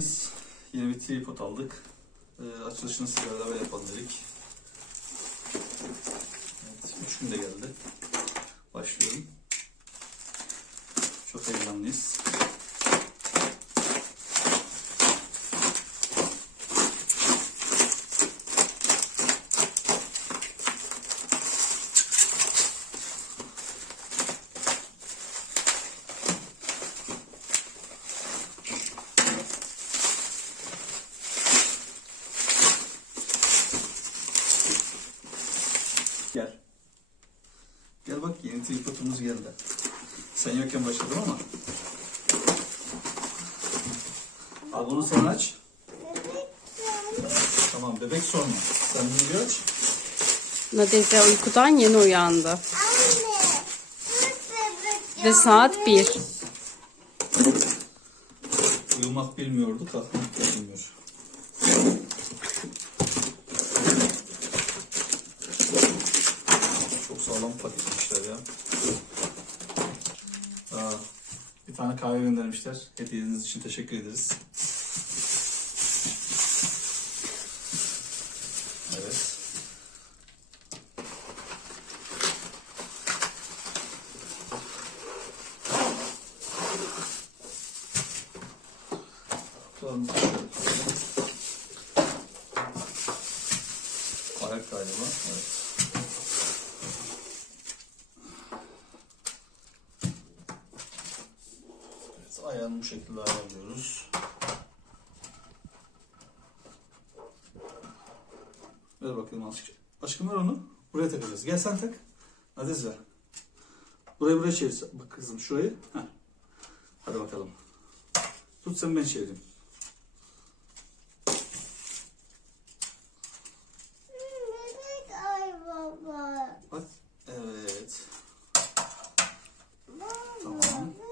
geldiniz. Yeni bir tripod aldık. Ee, açılışını sizlerle beraber yapalım dedik. Evet, üç günde geldi. Başlıyorum. Çok heyecanlıyız. Gel. Gel bak yeni tripodumuz geldi. Sen yokken başladım ama. Al bunu sen aç. Tamam bebek sorma. Sen bunu bir aç. Nadeze uykudan yeni uyandı. Ve saat 1. Uyumak bilmiyordu, kalkmak da bilmiyor. Çok sağlam paketlemişler ya. Aa, bir tane kahve göndermişler. Hediyeniz için teşekkür ederiz. Evet. Şöyle koyalım. Ayak galiba. Evet. Evet, ayağını bu şekilde ayarlıyoruz. Ver bakalım aşkım. Aşkım ver onu. Buraya takacağız. Gel sen tak. Aziz ver. Burayı buraya çevir. Bak kızım şurayı. Heh. Hadi bakalım. Tut sen ben çevireyim. Bebek ay baba. Bak. Evet. Tamam. Bebek.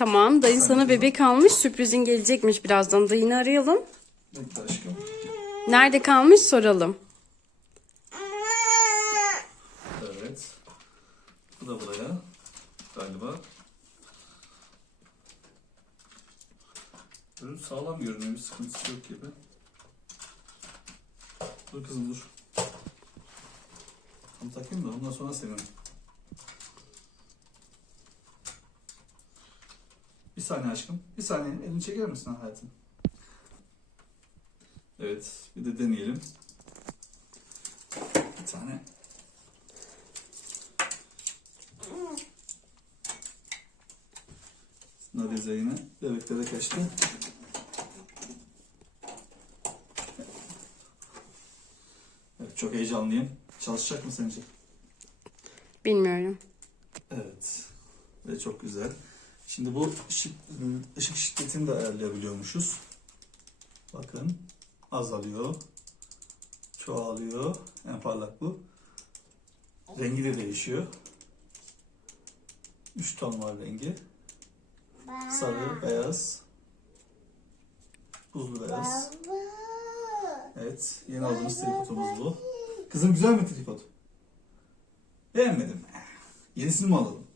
Tamam dayı sana bebek almış. Sürprizin gelecekmiş birazdan. Dayını arayalım. Nerede kalmış soralım. Evet. Bu da buraya. Galiba. Ürün sağlam görünüyor. Bir sıkıntısı yok gibi. Dur kızım dur. Tam takayım da ondan sonra seviyorum. Bir saniye aşkım. Bir saniye. Elini çeker misin hayatım? Evet. Bir de deneyelim. Bir tane. Nadize yine bebeklere kaçtı. Evet, çok heyecanlıyım. Çalışacak mı sence? Bilmiyorum. Evet. Ve çok güzel. Şimdi bu ışık, şiddetini de ayarlayabiliyormuşuz. Bakın azalıyor. Çoğalıyor. En parlak bu. Rengi de değişiyor. 3 ton var rengi. Sarı, beyaz. Buzlu beyaz. Evet. Yeni aldığımız tripodumuz bu. Kızım güzel mi tripod? Beğenmedim. Yenisini mi alalım?